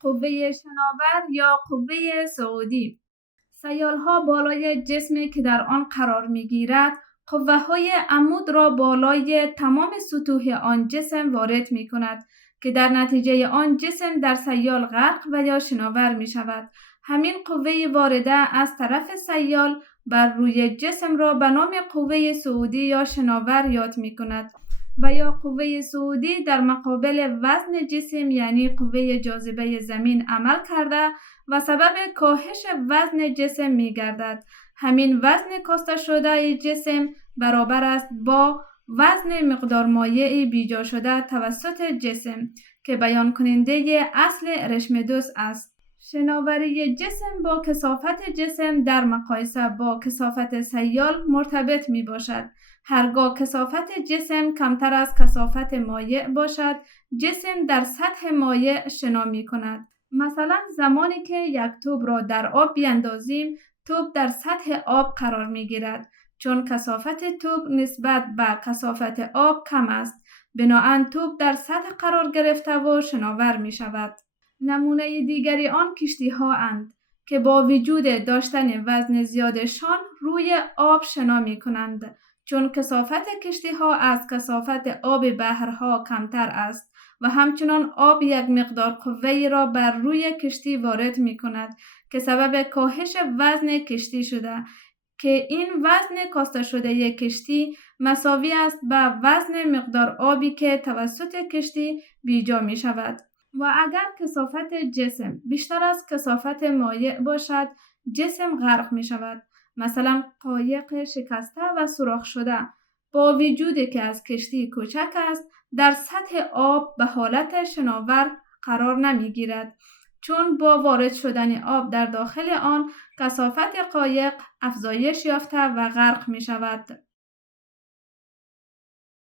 قوه شناور یا قوه صعودی. سیالها بالای جسمی که در آن قرار می‌گیرد، قوه‌های عمود را بالای تمام سطوح آن جسم وارد می‌کند که در نتیجه آن جسم در سیال غرق و یا شناور می‌شود. همین قوه وارده از طرف سیال بر روی جسم را به نام قوه صعودی یا شناور یاد می‌کند و یا قوه صعودی در مقابل وزن جسم یعنی قوه جاذبه زمین عمل کرده و سبب کاهش وزن جسم می گردد. همین وزن کاسته شده جسم برابر است با وزن مقدار مایع بیجا شده توسط جسم که بیان کننده اصل رشمدوس است. شناوری جسم با کثافت جسم در مقایسه با کثافت سیال مرتبط می باشد. هرگاه کثافت جسم کمتر از کثافت مایع باشد، جسم در سطح مایع شنا می کند. مثلا زمانی که یک توپ را در آب بیندازیم، توپ در سطح آب قرار می گیرد چون کثافت توپ نسبت به کثافت آب کم است. بنابراین توپ در سطح قرار گرفته و شناور می شود. نمونه دیگری آن کشتی ها اند که با وجود داشتن وزن زیادشان روی آب شنا می کنند چون کثافت کشتی ها از کثافت آب بحرها کمتر است و همچنان آب یک مقدار قوه‌ای را بر روی کشتی وارد می کند که سبب کاهش وزن کشتی شده که این وزن کاسته شده کشتی مساوی است به وزن مقدار آبی که توسط کشتی بیجا می شود. و اگر کثافت جسم بیشتر از کثافت مایع باشد، جسم غرق می شود. مثلا قایق شکسته و سوراخ شده با وجودی که از کشتی کوچک است، در سطح آب به حالت شناور قرار نمی گیرد چون با وارد شدن آب در داخل آن کثافت قایق افزایش یافته و غرق می شود.